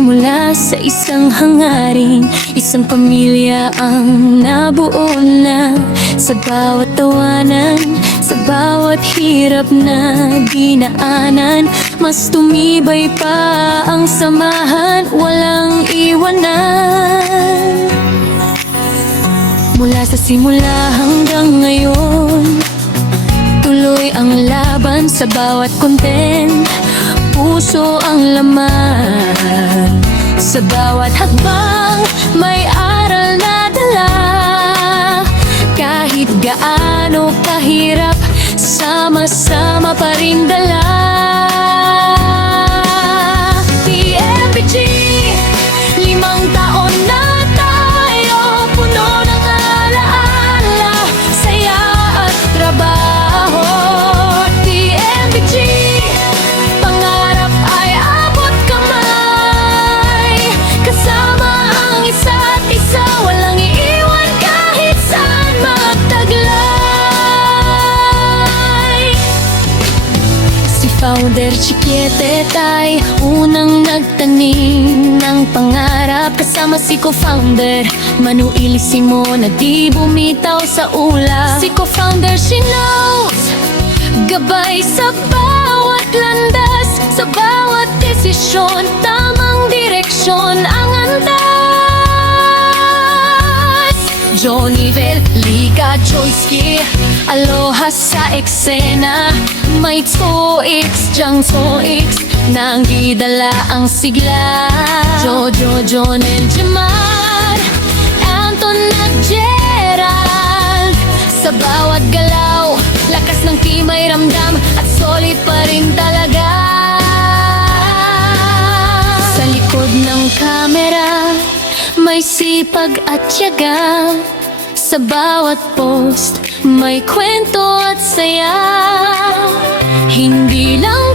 nagsimula sa isang hangarin. Isang pamilya ang nabuo na. Sa bawat tawanan, sa bawat hirap na dinaanan, mas tumibay pa ang samahan, walang iwanan. Mula sa simula hanggang ngayon, tuloy ang laban sa bawat content. Puso ang laman, sa bawat hakbang may aral na dala. Kahit gaano kahirap, sama-sama pa rin dala. TMPG, 5 taon na tayo, puno ng alaala, saya at trabaho. TMPG, pangarap ay abot kamay, kasama ang isa't isa, walang iiwan kahit saan magtaglay. Si Founder Chiquete tay, unang nagtanim ng pangarap, kasama si Co-Founder Manu Ilisimo na di bumitaw sa ulap. Si Co-Founder, she knows, gabay sa bawat landas, sa bawat desisyon, tamang direksyon ang antas. Johnnyvel, Liga, Joyski, aloha sa eksena. May 2X, Jang X na ang gidala ang sigla. Jojo, Jonel, Jamar, Anton at Gerald, sa bawat galaw, lakas ng team ay ramdam at solid pa rin talaga. Sa likod ng kamera, may sipag at tiyaga. Sa bawat post, may kwento at saya. Hindi lang